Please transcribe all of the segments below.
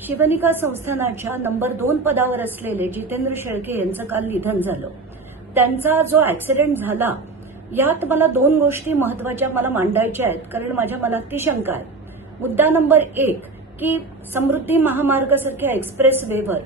शिवनिका संस्थानाच्या नंबर 2 पदावर असलेले जितेंद्र शेळके यांचं काल निधन झालं. त्यांचा जो ऍक्सिडेंट झाला यात मला 2 गोष्टी महत्वाच्या मला मांडायच्या आहेत, कारण माझ्या मनात ती शंका आहे. मुद्दा नंबर 1 की समृद्धी महामार्गासारख्या एक्सप्रेस वेवर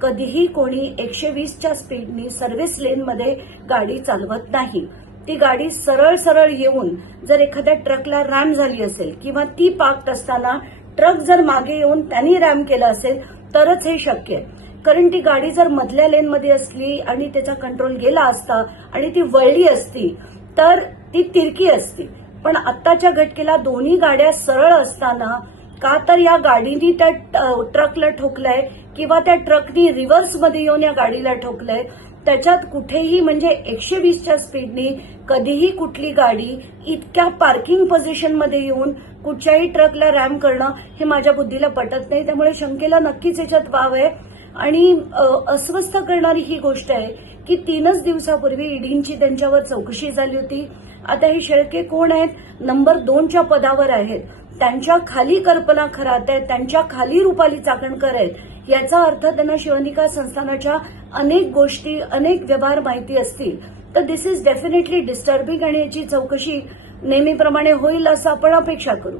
कधीही कोणी 120च्या स्पीडनी सर्व्हिस लेनमध्ये गाडी चालवत नाही. ती गाडी सरळ सरळ येऊन जर एखाद्या ट्रकला रॅम झाली असेल किंवा ती पार्क्ड असताना ट्रक जर मागे येऊन त्यांनी रॅम केलं असेल तरच हे शक्य आहे. कारण ती गाडी जर मधल्या लेनमध्ये असली आणि त्याचा कंट्रोल गेला असता आणि ती वळली असती तर ती तिरकी असती. पण आत्ताच्या घटकेला दोन्ही गाड्या सरळ असताना का तर या गाडीनी त्या ट्रकला ठोकलंय किंवा त्या ट्रकनी रिव्हर्समध्ये येऊन या गाडीला ठोकलंय. त्याच्यात कुठेही म्हणजे 120च्या स्पीडनी कधीही कुठली गाडी इतक्या पार्किंग पोझिशनमध्ये येऊन कुठच्याही ट्रकला रॅम करणं हे माझ्या बुद्धीला पटत नाही. त्यामुळे शंकेला नक्कीच याच्यात वाव आहे. आणि अस्वस्थ करणारी ही गोष्ट आहे की 3च दिवसापूर्वी ईडीची त्यांच्यावर चौकशी झाली होती. आता हे शेळके कोण आहेत? नंबर 2च्या पदावर आहेत. त्यांच्या खाली कल्पना खरात आहेत, त्यांच्या खाली रुपाली चाकणकर आहेत. याचा अर्थ त्यांना शिवनिका संस्थानाच्या अनेक गोष्टी, अनेक व्यवहार माहिती असतील. तर दिस इज डेफिनेटली डिस्टर्बिंग आणि याची चौकशी नेहमीप्रमाणे होईल असं आपण अपेक्षा करू.